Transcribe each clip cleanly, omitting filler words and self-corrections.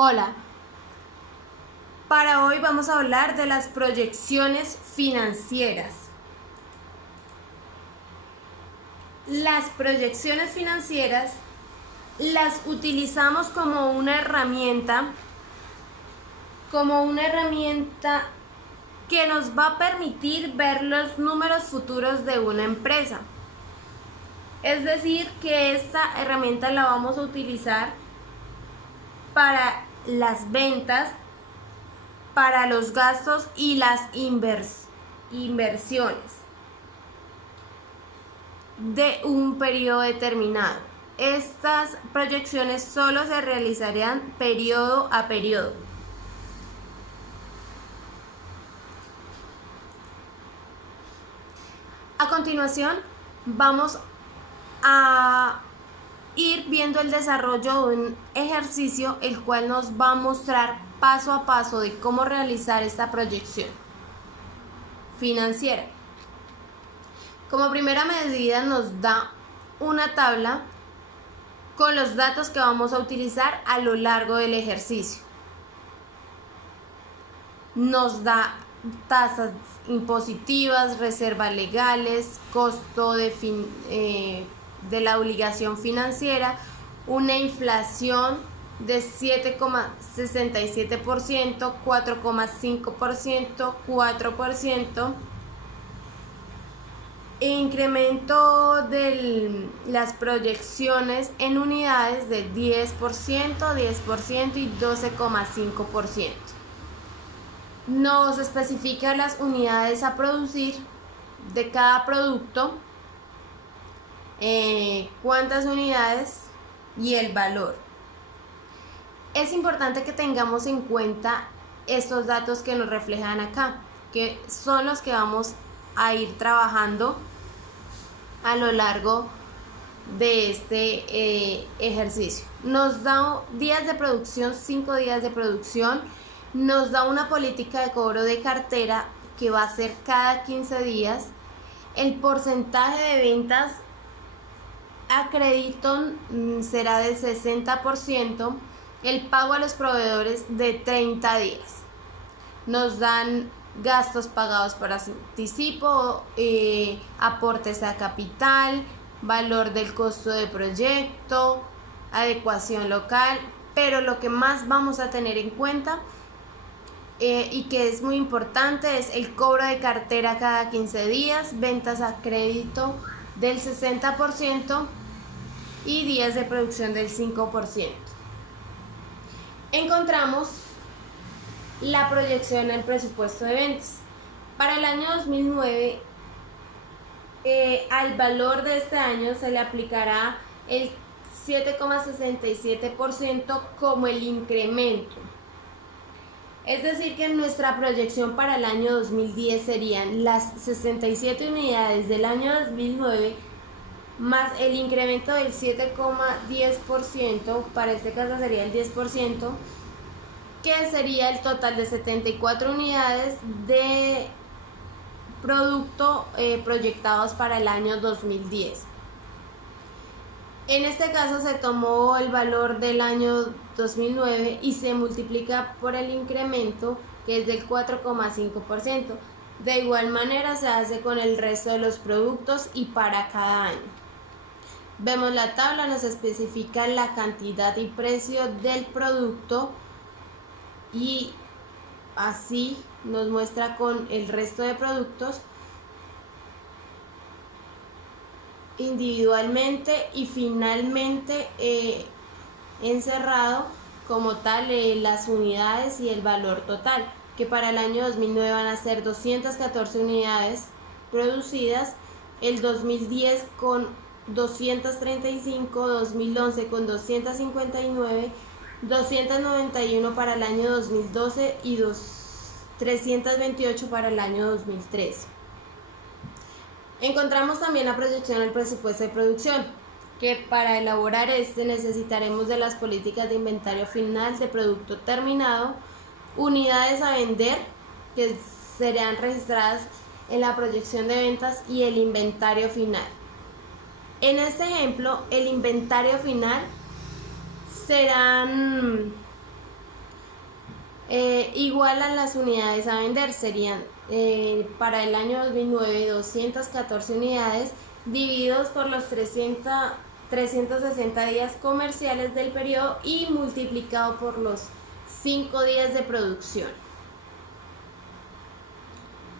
Hola, para hoy vamos a hablar de las proyecciones financieras. Las proyecciones financieras las utilizamos como una herramienta que nos va a permitir ver los números futuros de una empresa. Es decir, que esta herramienta la vamos a utilizar para las ventas, para los gastos y las inversiones de un periodo determinado. Estas proyecciones solo se realizarían periodo a periodo. A continuación, vamos a ir viendo el desarrollo de un ejercicio el cual nos va a mostrar paso a paso de cómo realizar esta proyección financiera. Como primera medida nos da una tabla con los datos que vamos a utilizar a lo largo del ejercicio. Nos da tasas impositivas, reservas legales, costo de la obligación financiera, una inflación de 7,67%, 4,5%, 4%, incremento de las proyecciones en unidades de 10% y 12,5%. Nos especifica las unidades a producir de cada producto, cuántas unidades y el valor. Es importante que tengamos en cuenta estos datos que nos reflejan acá, que son los que vamos a ir trabajando a lo largo de este ejercicio. Nos da días de producción, 5 días de producción. Nos da una política de cobro de cartera que va a ser cada 15 días. El porcentaje de ventas a crédito será del 60%. El pago a los proveedores de 30 días. Nos dan gastos pagados por anticipo, aportes a capital, valor del costo de proyecto, adecuación local, pero lo que más vamos a tener en cuenta y que es muy importante es el cobro de cartera cada 15 días, ventas a crédito del 60% y días de producción del 5%. Encontramos la proyección al presupuesto de ventas. Para el año 2009, al valor de este año se le aplicará el 7,67% como el incremento. Es decir, que nuestra proyección para el año 2010 serían las 67 unidades del año 2009 más el incremento del 7,10%, para este caso sería el 10%, que sería el total de 74 unidades de producto proyectados para el año 2010. En este caso se tomó el valor del año 2009 y se multiplica por el incremento, que es del 4,5%. De igual manera se hace con el resto de los productos y para cada año. Vemos la tabla, nos especifica la cantidad y precio del producto y así nos muestra con el resto de productos individualmente y finalmente encerrado como tal las unidades y el valor total, que para el año 2009 van a ser 214 unidades producidas, el 2010 con 235, 2011 con 259, 291 para el año 2012 y 328 para el año 2013. Encontramos también la proyección del presupuesto de producción, que para elaborar este necesitaremos de las políticas de inventario final de producto terminado, unidades a vender que serán registradas en la proyección de ventas y el inventario final. En este ejemplo, el inventario final serán Igual a las unidades a vender serían para el año 2009 214 unidades divididos por los 360 días comerciales del periodo y multiplicado por los 5 días de producción.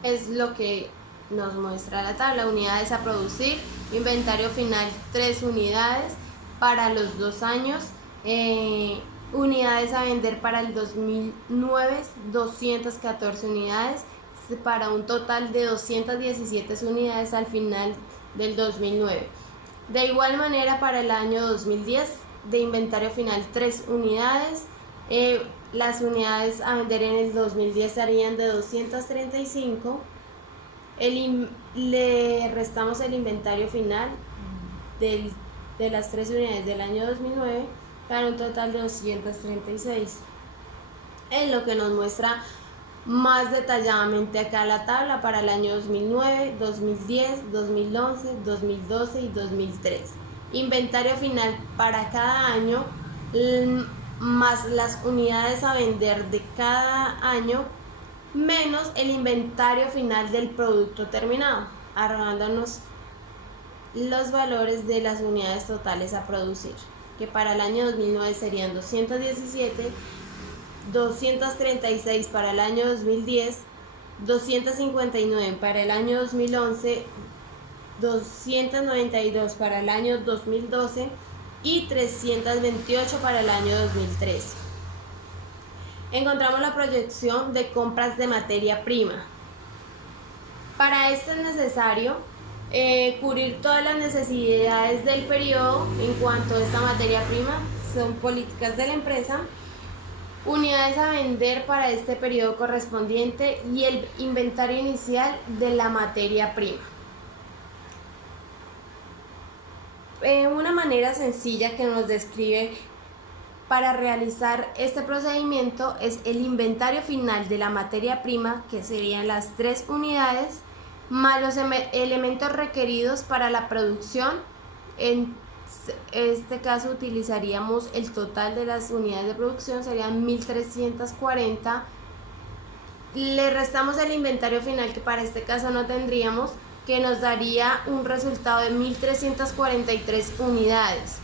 Es lo que nos muestra la tabla. Unidades a producir, inventario final 3 unidades para los 2 años, unidades a vender para el 2009 214 unidades para un total de 217 unidades al final del 2009. De igual manera para el año 2010 de inventario final 3 unidades, las unidades a vender en el 2010 serían de 235, le restamos el inventario final de las 3 unidades del año 2009 para un total de 236. Es lo que nos muestra más detalladamente acá la tabla para el año 2009, 2010, 2011, 2012 y 2003. Inventario final para cada año más las unidades a vender de cada año menos el inventario final del producto terminado, arrojándonos los valores de las unidades totales a producir, que para el año 2009 serían 217, 236 para el año 2010, 259 para el año 2011, 292 para el año 2012 y 328 para el año 2013. Encontramos la proyección de compras de materia prima. Para esto es necesario cubrir todas las necesidades del periodo en cuanto a esta materia prima, son políticas de la empresa, unidades a vender para este periodo correspondiente y el inventario inicial de la materia prima. Una manera sencilla que nos describe para realizar este procedimiento es el inventario final de la materia prima, que serían las 3 unidades, más los elementos requeridos para la producción. En este caso utilizaríamos el total de las unidades de producción, serían 1340. Le restamos el inventario final, que para este caso no tendríamos, que nos daría un resultado de 1343 unidades.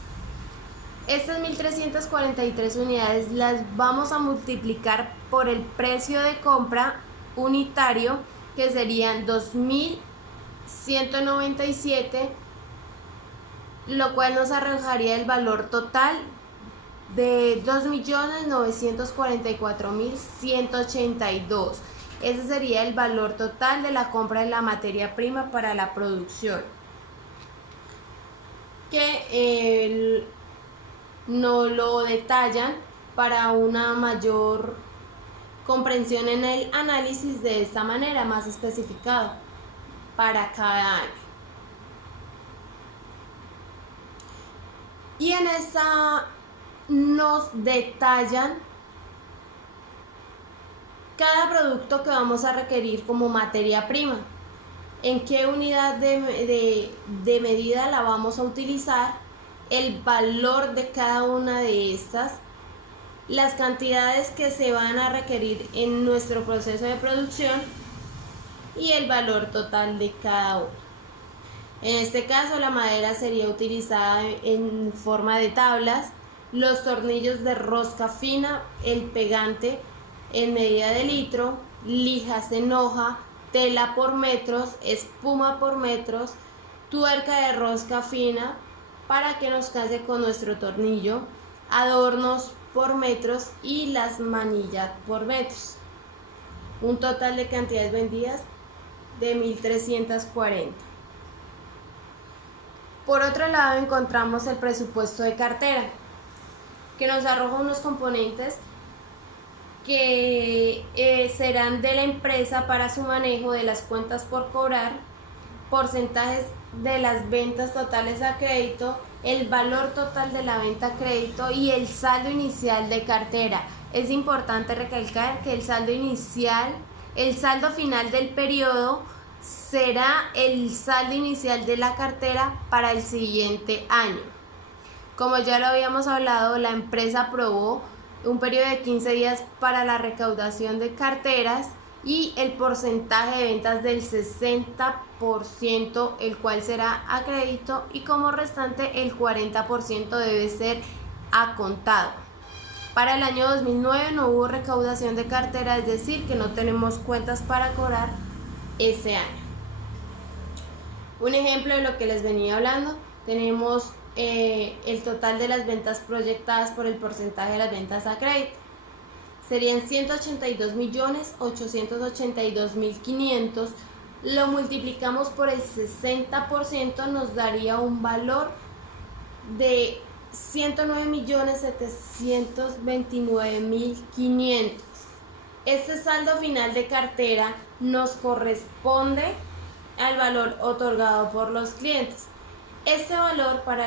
Estas 1343 unidades las vamos a multiplicar por el precio de compra unitario, que serían 2197, lo cual nos arrojaría el valor total de 2.944.182. Ese sería el valor total de la compra de la materia prima para la producción, que no lo detallan para una mayor comprensión en el análisis de esta manera, más especificado para cada año. Y en esta nos detallan cada producto que vamos a requerir como materia prima, en qué unidad de medida la vamos a utilizar, el valor de cada una de estas, las cantidades que se van a requerir en nuestro proceso de producción y el valor total de cada uno. En este caso la madera sería utilizada en forma de tablas, los tornillos de rosca fina, el pegante en medida de litro, lijas en hoja, tela por metros, espuma por metros, tuerca de rosca fina para que nos case con nuestro tornillo, adornos por metros y las manillas por metros. Un total de cantidades vendidas de 1340. Por otro lado encontramos el presupuesto de cartera, que nos arroja unos componentes que serán de la empresa para su manejo de las cuentas por cobrar, porcentajes de las ventas totales a crédito, el valor total de la venta a crédito y el saldo inicial de cartera. Es importante recalcar que el saldo final del periodo será el saldo inicial de la cartera para el siguiente año. Como ya lo habíamos hablado, la empresa aprobó un periodo de 15 días para la recaudación de carteras y el porcentaje de ventas del 60%, el cual será a crédito, y como restante el 40% debe ser a contado. Para el año 2009 no hubo recaudación de cartera, es decir, que no tenemos cuentas para cobrar ese año. Un ejemplo de lo que les venía hablando, tenemos el total de las ventas proyectadas por el porcentaje de las ventas a crédito. Serían 182.882.500, lo multiplicamos por el 60%, nos daría un valor de 109.729.500. Este saldo final de cartera nos corresponde al valor otorgado por los clientes. Este valor para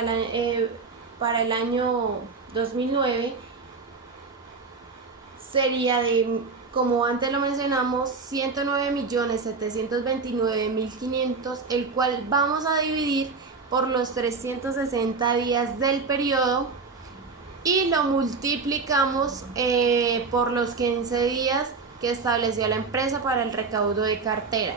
el año 2009 sería de, como antes lo mencionamos, 109.729.500, el cual vamos a dividir por los 360 días del periodo y lo multiplicamos por los 15 días que estableció la empresa para el recaudo de cartera.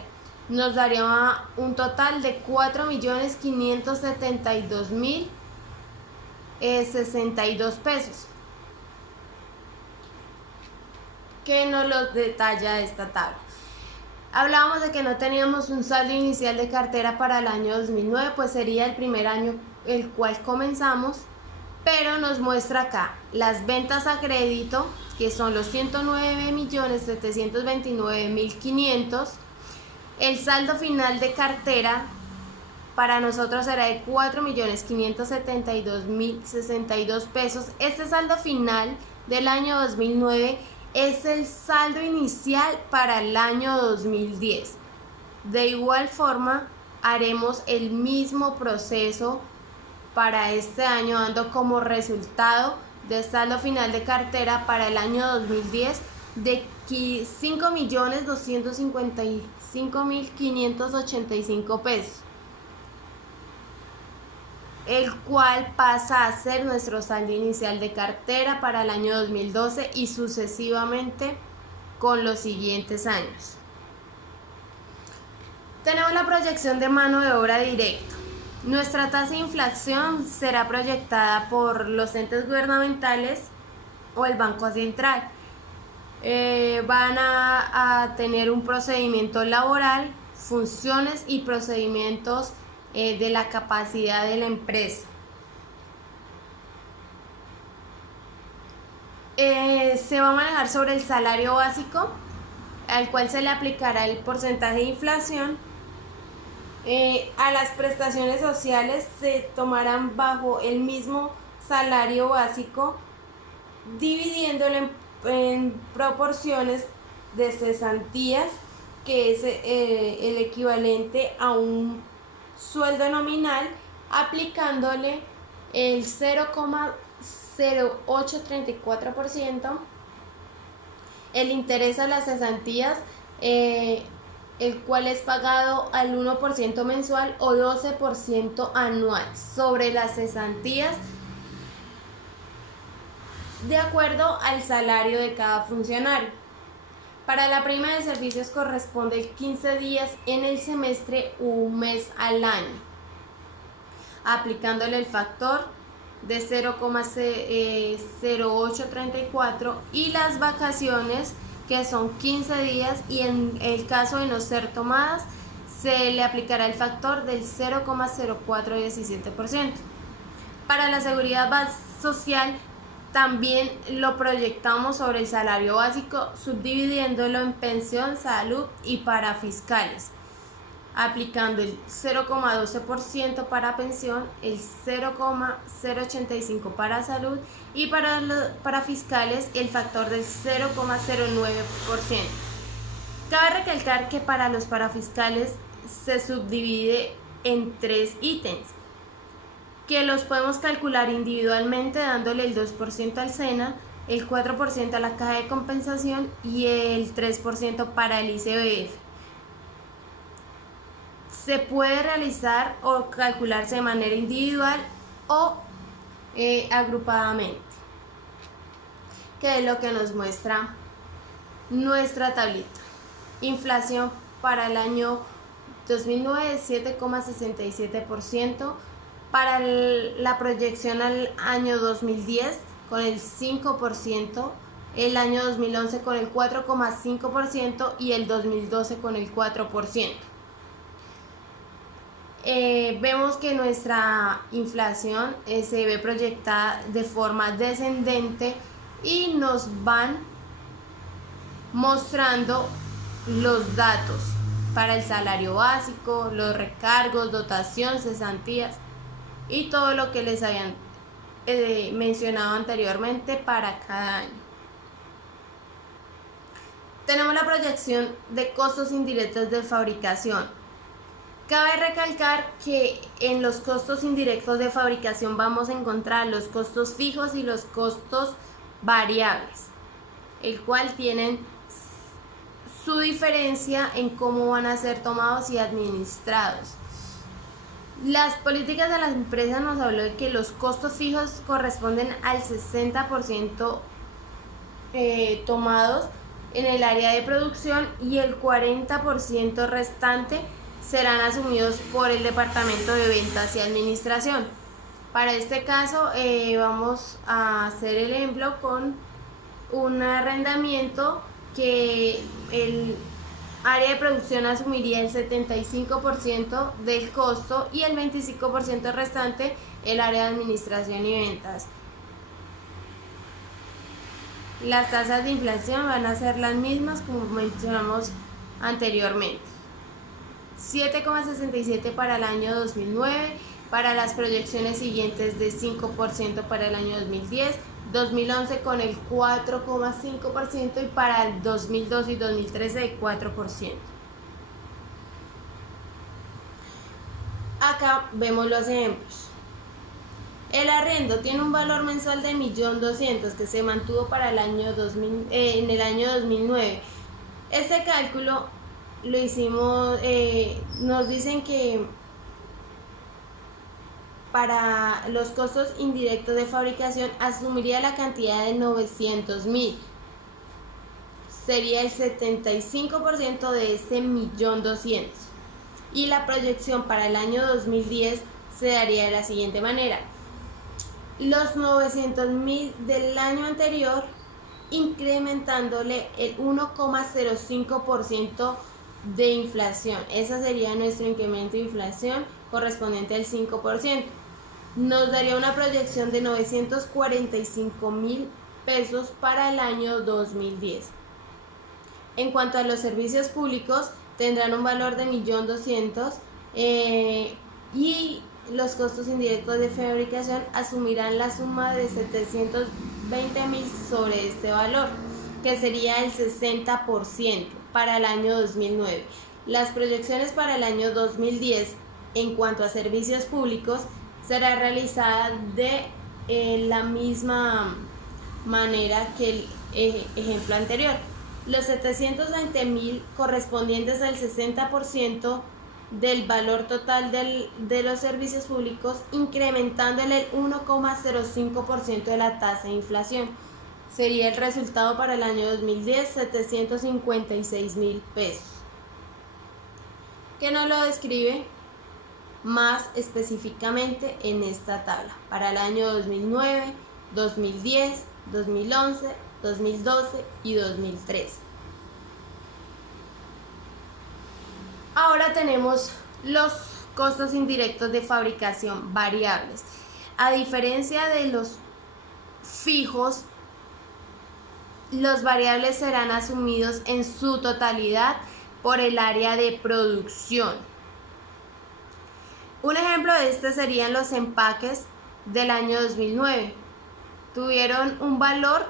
Nos daría un total de 4.572.062 pesos, que nos lo detalla esta tabla. Hablábamos de que no teníamos un saldo inicial de cartera para el año 2009, pues sería el primer año el cual comenzamos, pero nos muestra acá las ventas a crédito, que son los 109.729.500. El saldo final de cartera para nosotros será de 4.572.062 pesos. Este saldo final del año 2009 es el saldo inicial para el año 2010. De igual forma, haremos el mismo proceso para este año, dando como resultado de saldo final de cartera para el año 2010 de 5.255.585 pesos, el cual pasa a ser nuestro saldo inicial de cartera para el año 2012 y sucesivamente con los siguientes años. Tenemos la proyección de mano de obra directa. Nuestra tasa de inflación será proyectada por los entes gubernamentales o el Banco Central. Van a tener un procedimiento laboral, funciones y procedimientos de la capacidad de la empresa. Se va a manejar sobre el salario básico, al cual se le aplicará el porcentaje de inflación. A las prestaciones sociales se tomarán bajo el mismo salario básico, dividiéndolo en proporciones de cesantías, que es el equivalente a un sueldo nominal, aplicándole el 0,0834%, el interés a las cesantías, el cual es pagado al 1% mensual o 12% anual sobre las cesantías, de acuerdo al salario de cada funcionario. Para la prima de servicios corresponde 15 días en el semestre o un mes al año, aplicándole el factor de 0,0834, y las vacaciones, que son 15 días, y en el caso de no ser tomadas se le aplicará el factor del 0,0417%. Para la seguridad social también lo proyectamos sobre el salario básico, subdividiéndolo en pensión, salud y parafiscales, aplicando el 0,12% para pensión, el 0,085% para salud y para fiscales el factor del 0,09%. Cabe recalcar que para los parafiscales se subdivide en 3 ítems, que los podemos calcular individualmente dándole el 2% al SENA, el 4% a la caja de compensación y el 3% para el ICBF. Se puede realizar o calcularse de manera individual o agrupadamente. que es lo que nos muestra nuestra tablita. Inflación para el año 2009 es 7,67%, para la proyección al año 2010 con el 5%, el año 2011 con el 4,5% y el 2012 con el 4%. Vemos que nuestra inflación se ve proyectada de forma descendente y nos van mostrando los datos para el salario básico, los recargos, dotación, cesantías y todo lo que les habían mencionado anteriormente para cada año. Tenemos la proyección de costos indirectos de fabricación. Cabe recalcar que en los costos indirectos de fabricación vamos a encontrar los costos fijos y los costos variables, el cual tienen su diferencia en cómo van a ser tomados y administrados. Las políticas de las empresas nos habló de que los costos fijos corresponden al 60% tomados en el área de producción y el 40% restante serán asumidos por el departamento de ventas y administración. Para este caso vamos a hacer el ejemplo con un arrendamiento que el área de producción asumiría el 75% del costo y el 25% restante el área de administración y ventas. Las tasas de inflación van a ser las mismas como mencionamos anteriormente. 7,67 para el año 2009, para las proyecciones siguientes de 5% para el año 2010, 2011 con el 4,5% y para el 2012 y 2013 de 4%. Acá vemos los ejemplos. El arriendo tiene un valor mensual de 1.200.000 que se mantuvo para el año 2000, en el año 2009. Este cálculo lo hicimos, nos dicen que para los costos indirectos de fabricación asumiría la cantidad de 900.000. Sería el 75% de ese 1.200.000. Y la proyección para el año 2010 se daría de la siguiente manera. Los 900.000 del año anterior incrementándole el 1,05% de inflación. Ese sería nuestro incremento de inflación correspondiente al 5%. Nos daría una proyección de 945.000 pesos para el año 2010. En cuanto a los servicios públicos, tendrán un valor de 1.200.000 y los costos indirectos de fabricación asumirán la suma de 720.000 sobre este valor, que sería el 60% para el año 2009. Las proyecciones para el año 2010 en cuanto a servicios públicos será realizada de la misma manera que el ejemplo anterior. Los 720.000 correspondientes al 60% del valor total de los servicios públicos, incrementándole el 1,05% de la tasa de inflación. Sería el resultado para el año 2010, 756.000 pesos. ¿Qué nos lo describe más específicamente en esta tabla? Para el año 2009, 2010, 2011, 2012 y 2013. Ahora tenemos los costos indirectos de fabricación variables. A diferencia de los fijos, los variables serán asumidos en su totalidad por el área de producción. Un ejemplo de este serían los empaques del año 2009. Tuvieron un valor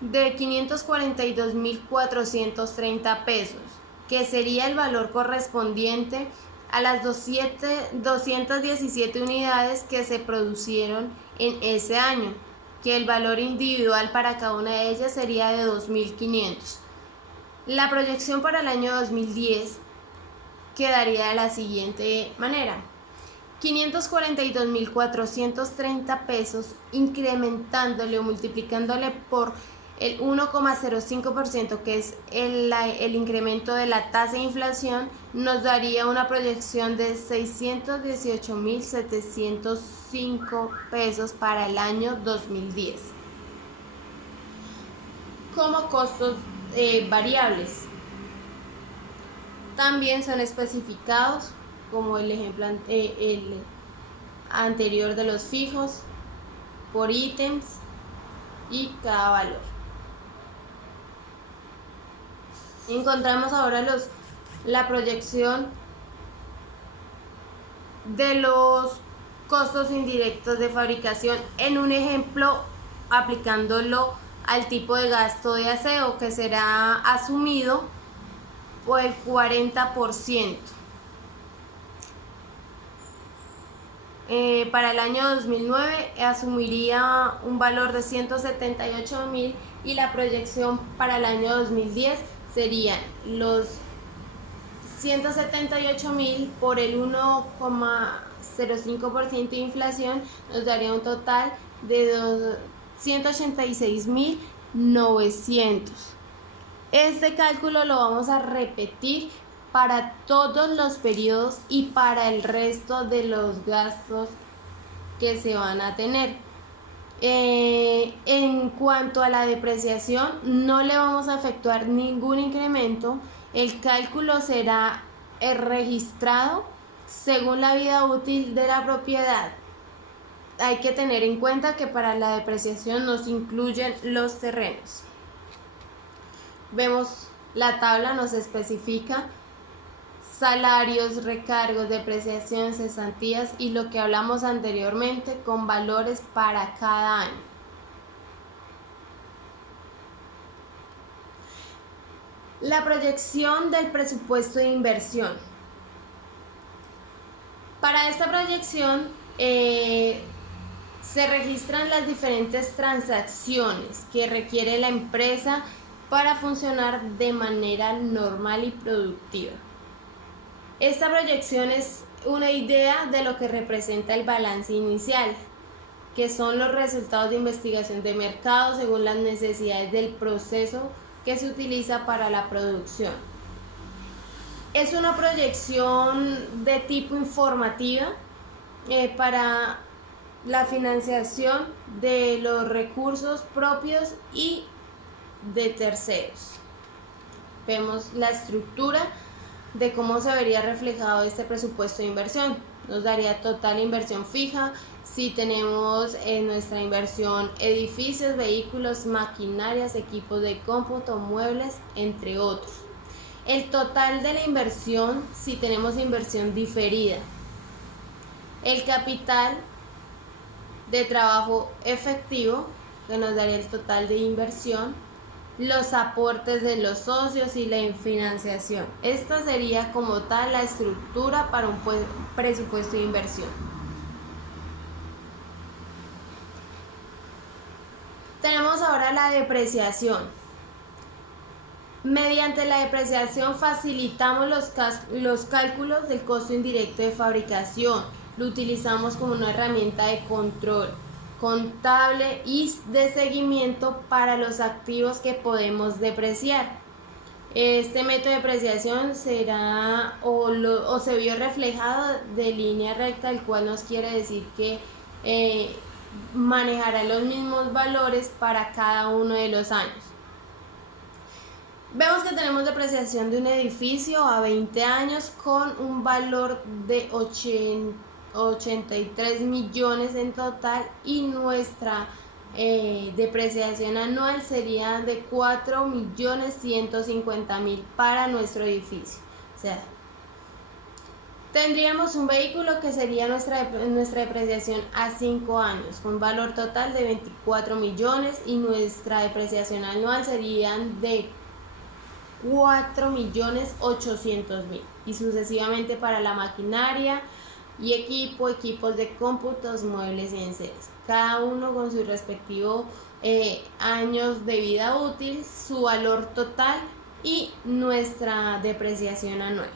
de 542.430 pesos, que sería el valor correspondiente a las 217 unidades que se producieron en ese año, que el valor individual para cada una de ellas sería de 2.500. La proyección para el año 2010 quedaría de la siguiente manera: 542.430 pesos, incrementándole o multiplicándole por el 1,05%, que es el incremento de la tasa de inflación, nos daría una proyección de 618.705 pesos para el año 2010. Como costos variables, también son especificados como el ejemplo el anterior de los fijos, por ítems y cada valor. Encontramos ahora la proyección de los costos indirectos de fabricación en un ejemplo aplicándolo al tipo de gasto de aseo, que será asumido por el 40%. Para el año 2009 asumiría un valor de 178.000 y la proyección para el año 2010 serían los 178.000 por el 1,05% de inflación, nos daría un total de 186.900. Este cálculo lo vamos a repetir para todos los periodos y para el resto de los gastos que se van a tener. En cuanto a la depreciación, no le vamos a efectuar ningún incremento. El cálculo será registrado según la vida útil de la propiedad. Hay que tener en cuenta que para la depreciación nos incluyen los terrenos. Vemos la tabla, nos especifica salarios, recargos, depreciación, cesantías y lo que hablamos anteriormente con valores para cada año. La proyección del presupuesto de inversión. Para esta proyección se registran las diferentes transacciones que requiere la empresa para funcionar de manera normal y productiva. Esta proyección es una idea de lo que representa el balance inicial, que son los resultados de investigación de mercado según las necesidades del proceso que se utiliza para la producción. Es una proyección de tipo informativa para la financiación de los recursos propios y de terceros. Vemos la estructura de cómo se vería reflejado este presupuesto de inversión. Nos daría total inversión fija, si tenemos en nuestra inversión edificios, vehículos, maquinarias, equipos de cómputo, muebles, entre otros. El total de la inversión si tenemos inversión diferida. El capital de trabajo efectivo, que nos daría el total de inversión, los aportes de los socios y la financiación. Esta sería como tal la estructura para un presupuesto de inversión. Tenemos ahora la depreciación. Mediante la depreciación facilitamos los cálculos del costo indirecto de fabricación. Lo utilizamos como una herramienta de control contable y de seguimiento para los activos que podemos depreciar. Este método de depreciación será o se vio reflejado de línea recta, el cual nos quiere decir que manejará los mismos valores para cada uno de los años. Vemos que tenemos depreciación de un edificio a 20 años con un valor de 83 millones en total y nuestra depreciación anual sería de 4.150.000 para nuestro edificio. O sea, tendríamos un vehículo que sería nuestra depreciación a 5 años con valor total de 24 millones y nuestra depreciación anual serían de 4.800.000 y sucesivamente para la maquinaria y equipos de cómputos, muebles y enseres, cada uno con su respectivo años de vida útil, su valor total y nuestra depreciación anual.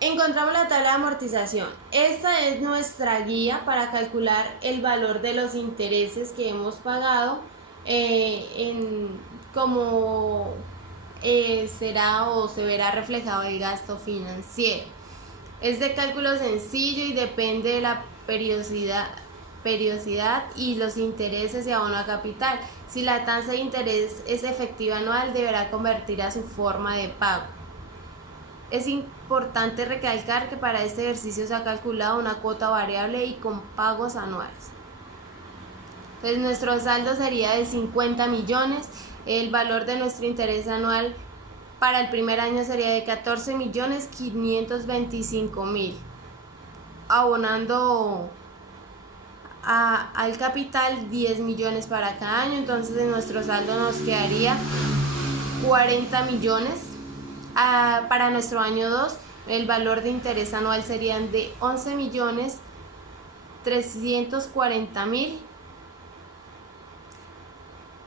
Encontramos la tabla de amortización. Esta es nuestra guía para calcular el valor de los intereses que hemos pagado en cómo será o se verá reflejado el gasto financiero. Es de cálculo sencillo y depende de la periodicidad y los intereses y abono a capital. Si la tasa de interés es efectiva anual, deberá convertir a su forma de pago. Es importante recalcar que para este ejercicio se ha calculado una cuota variable y con pagos anuales. Entonces nuestro saldo sería de 50 millones, el valor de nuestro interés anual para el primer año sería de 14.525.000, abonando al capital 10 millones para cada año. Entonces en nuestro saldo nos quedaría 40 millones. Para nuestro año 2 el valor de interés anual serían de 11.340.000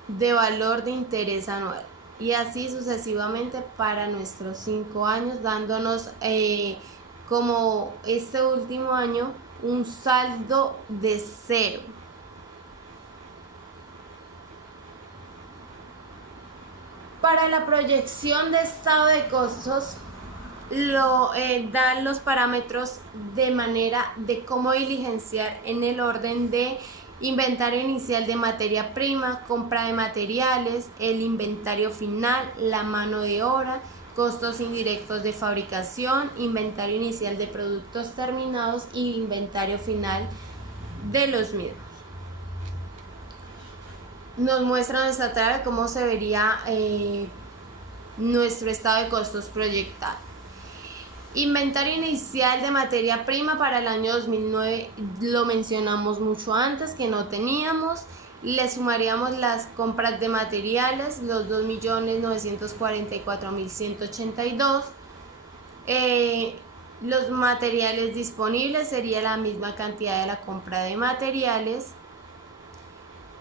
de valor de interés anual, y así sucesivamente para nuestros 5 años, dándonos como este último año un saldo de 0. Para la proyección de estado de costos dan los parámetros de manera de cómo diligenciar en el orden de inventario inicial de materia prima, compra de materiales, el inventario final, la mano de obra, costos indirectos de fabricación, inventario inicial de productos terminados y inventario final de los mismos. Nos muestra nuestra tabla cómo se vería nuestro estado de costos proyectado. Inventario inicial de materia prima para el año 2009 lo mencionamos mucho antes, que no teníamos. Le sumaríamos las compras de materiales, los 2.944.182. Los materiales disponibles sería la misma cantidad de la compra de materiales,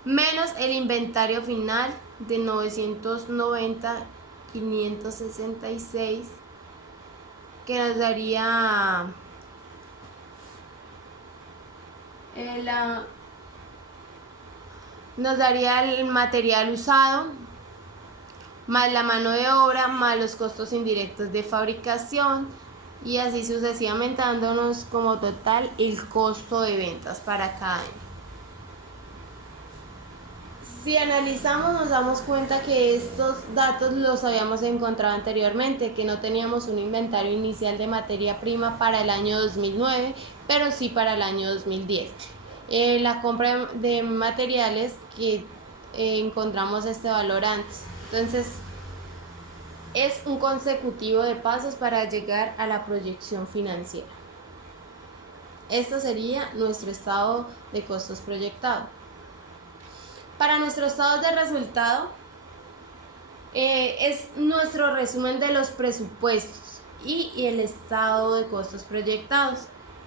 menos el inventario final de 990.566, que nos daría el material usado, más la mano de obra, más los costos indirectos de fabricación, y así sucesivamente, dándonos como total el costo de ventas para cada año. Si analizamos, nos damos cuenta que estos datos los habíamos encontrado anteriormente, que no teníamos un inventario inicial de materia prima para el año 2009, pero sí para el año 2010. La compra de materiales, que encontramos este valor antes. Entonces, es un consecutivo de pasos para llegar a la proyección financiera. Esto sería nuestro estado de costos proyectado. Para nuestro estado de resultado, es nuestro resumen de los presupuestos y el estado de costos proyectados.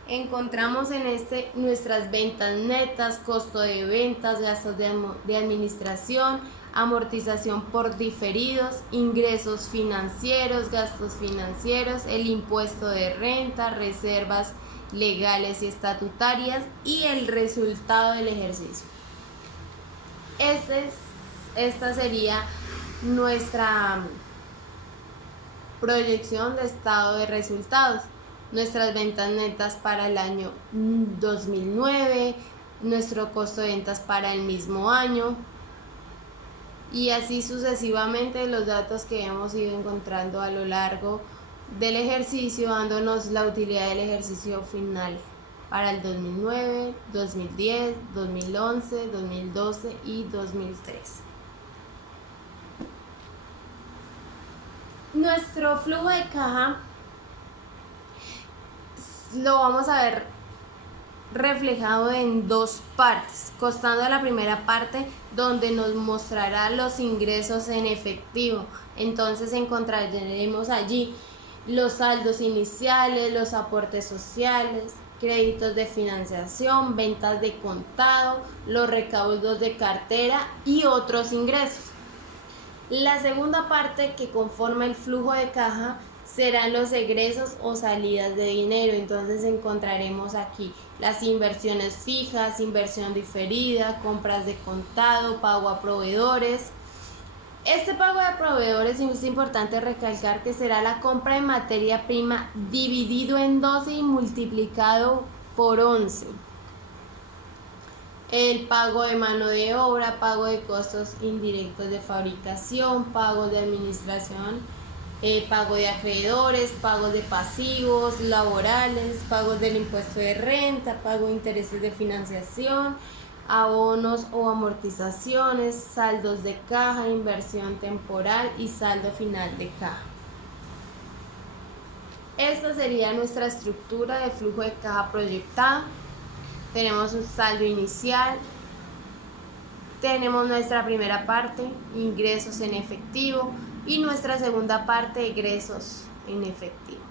Encontramos en nuestras ventas netas, costo de ventas, gastos de administración, amortización por diferidos, ingresos financieros, gastos financieros, el impuesto de renta, reservas legales y estatutarias, y el resultado del ejercicio. Esta sería nuestra proyección de estado de resultados. Nuestras ventas netas para el año 2009, nuestro costo de ventas para el mismo año, y así sucesivamente los datos que hemos ido encontrando a lo largo del ejercicio, dándonos la utilidad del ejercicio final para el 2009, 2010, 2011, 2012 y 2013. Nuestro flujo de caja lo vamos a ver reflejado en dos partes, constando la primera parte donde nos mostrará los ingresos en efectivo. Entonces encontraremos allí los saldos iniciales, los aportes sociales, créditos de financiación, ventas de contado, los recaudos de cartera y otros ingresos. La segunda parte que conforma el flujo de caja serán los egresos o salidas de dinero. Entonces encontraremos aquí las inversiones fijas, inversión diferida, compras de contado, pago a proveedores. Este pago de proveedores es importante recalcar que será la compra de materia prima dividido en 12 y multiplicado por 11. El pago de mano de obra, pago de costos indirectos de fabricación, pago de administración, pago de acreedores, pagos de pasivos laborales, pagos del impuesto de renta, pago de intereses de financiación, abonos o amortizaciones, saldos de caja, inversión temporal y saldo final de caja. Esta sería nuestra estructura de flujo de caja proyectada. Tenemos un saldo inicial, tenemos nuestra primera parte, ingresos en efectivo, y nuestra segunda parte, egresos en efectivo.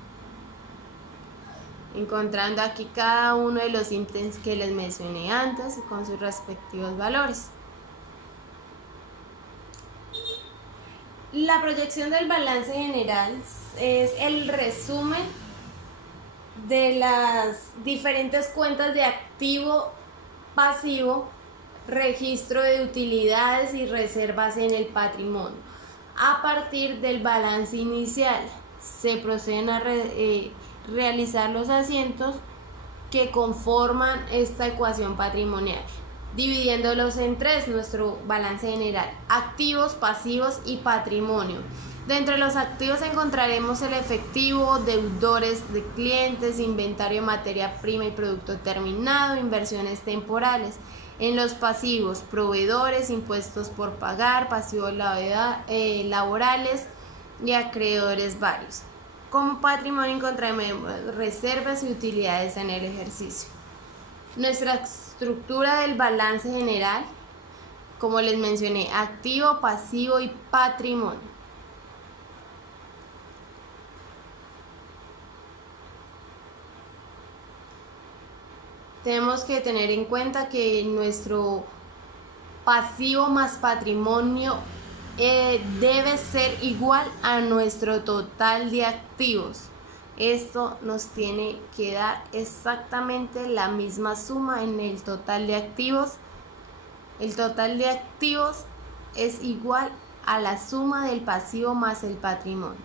Encontrando aquí cada uno de los ítems que les mencioné antes con sus respectivos valores. La proyección del balance general es el resumen de las diferentes cuentas de activo, pasivo, registro de utilidades y reservas en el patrimonio. A partir del balance inicial se proceden a realizar los asientos que conforman esta ecuación patrimonial, dividiéndolos en tres: nuestro balance general, activos, pasivos y patrimonio. Dentro de los activos encontraremos el efectivo, deudores de clientes, inventario de materia prima y producto terminado, inversiones temporales. En los pasivos, proveedores, impuestos por pagar, pasivos laborales y acreedores varios. Como patrimonio encontraremos reservas y utilidades en el ejercicio. Nuestra estructura del balance general, como les mencioné, activo, pasivo y patrimonio. Tenemos que tener en cuenta que nuestro pasivo más patrimonio debe ser igual a nuestro total de activos. Esto nos tiene que dar exactamente la misma suma en el total de activos. El total de activos es igual a la suma del pasivo más el patrimonio,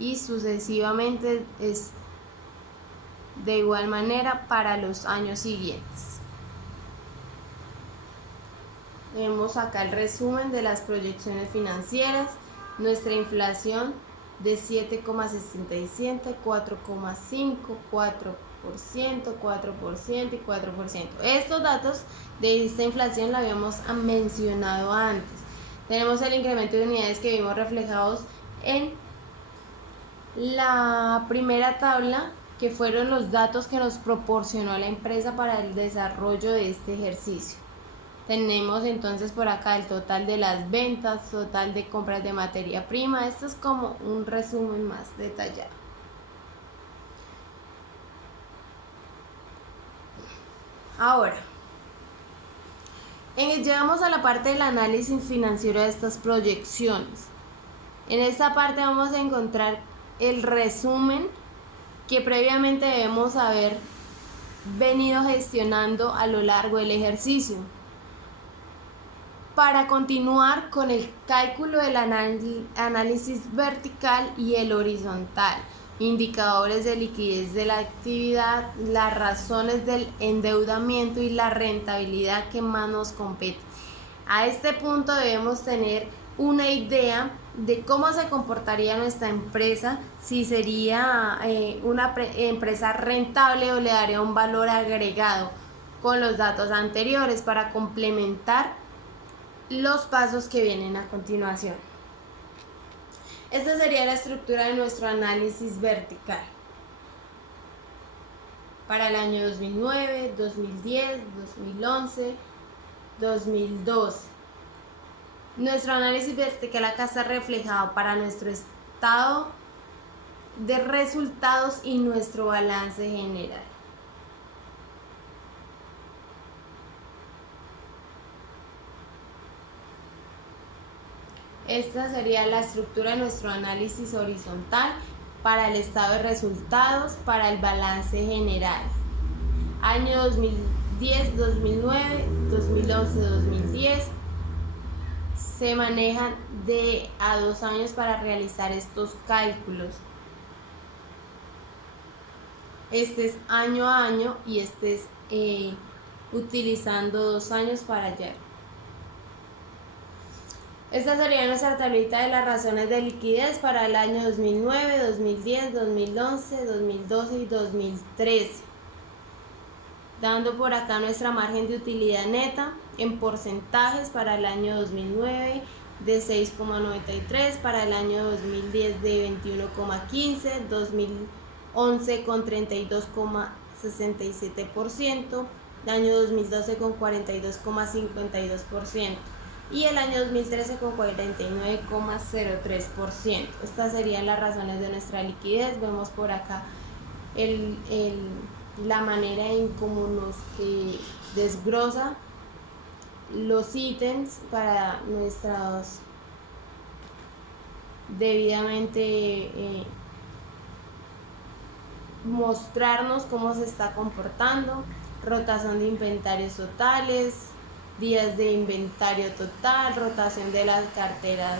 y sucesivamente es de igual manera para los años siguientes. Vemos acá el resumen de las proyecciones financieras. Nuestra inflación de 7,67, 4,5, 4%, 4% y 4%. Estos datos de esta inflación la habíamos mencionado antes. Tenemos el incremento de unidades que vimos reflejados en la primera tabla, que fueron los datos que nos proporcionó la empresa para el desarrollo de este ejercicio. Tenemos entonces por acá el total de las ventas, total de compras de materia prima. Esto es como un resumen más detallado. Ahora, llegamos a la parte del análisis financiero de estas proyecciones. En esta parte vamos a encontrar el resumen que previamente debemos haber venido gestionando a lo largo del ejercicio, para continuar con el cálculo del análisis vertical y el horizontal, indicadores de liquidez de la actividad, las razones del endeudamiento y la rentabilidad que más nos compete. A este punto debemos tener una idea de cómo se comportaría nuestra empresa, si sería una empresa rentable o le daría un valor agregado con los datos anteriores, para complementar los pasos que vienen a continuación. Esta sería la estructura de nuestro análisis vertical para el año 2009, 2010, 2011, 2012. Nuestro análisis vertical acá está reflejado para nuestro estado de resultados y nuestro balance general. Esta sería la estructura de nuestro análisis horizontal, para el estado de resultados, para el balance general. Año 2010, 2009, 2011, 2010. Se manejan de a 2 años para realizar estos cálculos. Este es año a año y este es utilizando 2 años para ayer. Esta sería nuestra tablita de las razones de liquidez para el año 2009, 2010, 2011, 2012 y 2013. Dando por acá nuestra margen de utilidad neta en porcentajes para el año 2009 de 6,93, para el año 2010 de 21,15, 2011 con 32,67%, el año 2012 con 42,52% y el año 2013 con 49,03%. Estas serían las razones de nuestra liquidez. Vemos por acá la manera en cómo nos desglosa los ítems para nuestras debidamente mostrarnos cómo se está comportando, rotación de inventarios totales, días de inventario total, rotación de las carteras,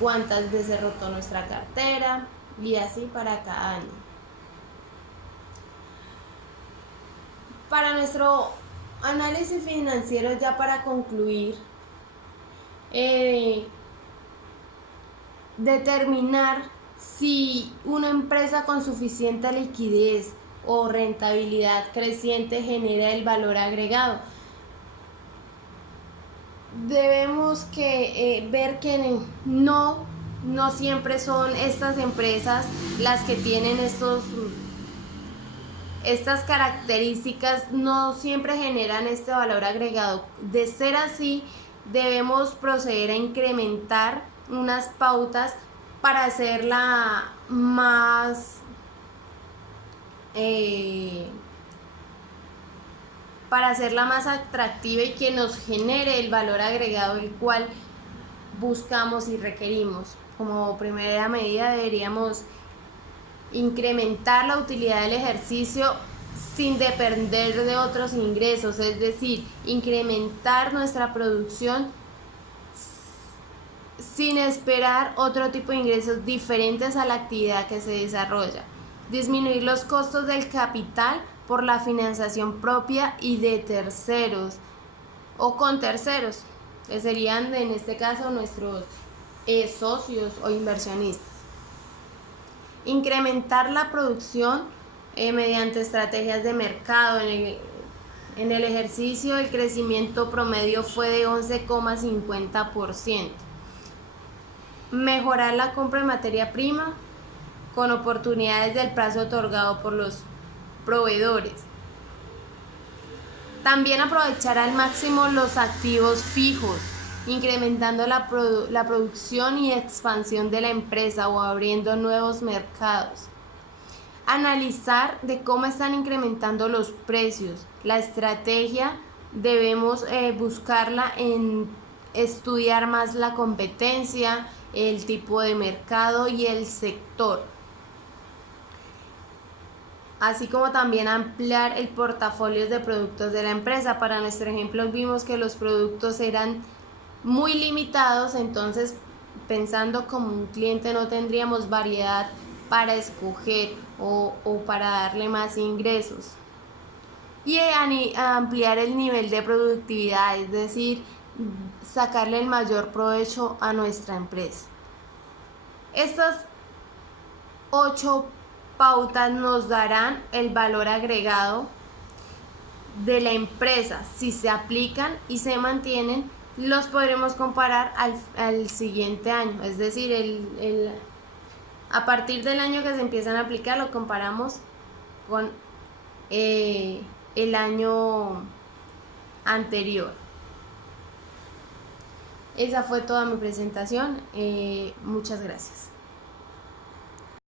cuántas veces rotó nuestra cartera y así para cada año. Para nuestro análisis financiero, ya para concluir, determinar si una empresa con suficiente liquidez o rentabilidad creciente genera el valor agregado. Debemos ver que no siempre son estas empresas las que tienen estas características, no siempre generan este valor agregado. De ser así, debemos proceder a incrementar unas pautas para hacerla más atractiva y que nos genere el valor agregado el cual buscamos y requerimos. Como primera medida deberíamos incrementar la utilidad del ejercicio sin depender de otros ingresos, es decir, incrementar nuestra producción sin esperar otro tipo de ingresos diferentes a la actividad que se desarrolla. Disminuir los costos del capital por la financiación propia y de terceros o con terceros, que serían en este caso nuestros socios o inversionistas. Incrementar la producción mediante estrategias de mercado. En el ejercicio el crecimiento promedio fue de 11,50%. Mejorar la compra de materia prima con oportunidades del plazo otorgado por los proveedores. También aprovechar al máximo los activos fijos, incrementando la producción y expansión de la empresa o abriendo nuevos mercados. Analizar de cómo están incrementando los precios. La estrategia debemos buscarla en estudiar más la competencia, el tipo de mercado y el sector. Así como también ampliar el portafolio de productos de la empresa. Para nuestro ejemplo vimos que los productos eran muy limitados, entonces pensando como un cliente no tendríamos variedad para escoger o para darle más ingresos. Y ampliar el nivel de productividad, es decir, sacarle el mayor provecho a nuestra empresa. Estas 8 pautas nos darán el valor agregado de la empresa. Si se aplican y se mantienen, los podremos comparar al siguiente año, es decir, a partir del año que se empiezan a aplicar lo comparamos con el año anterior. Esa fue toda mi presentación. Muchas gracias.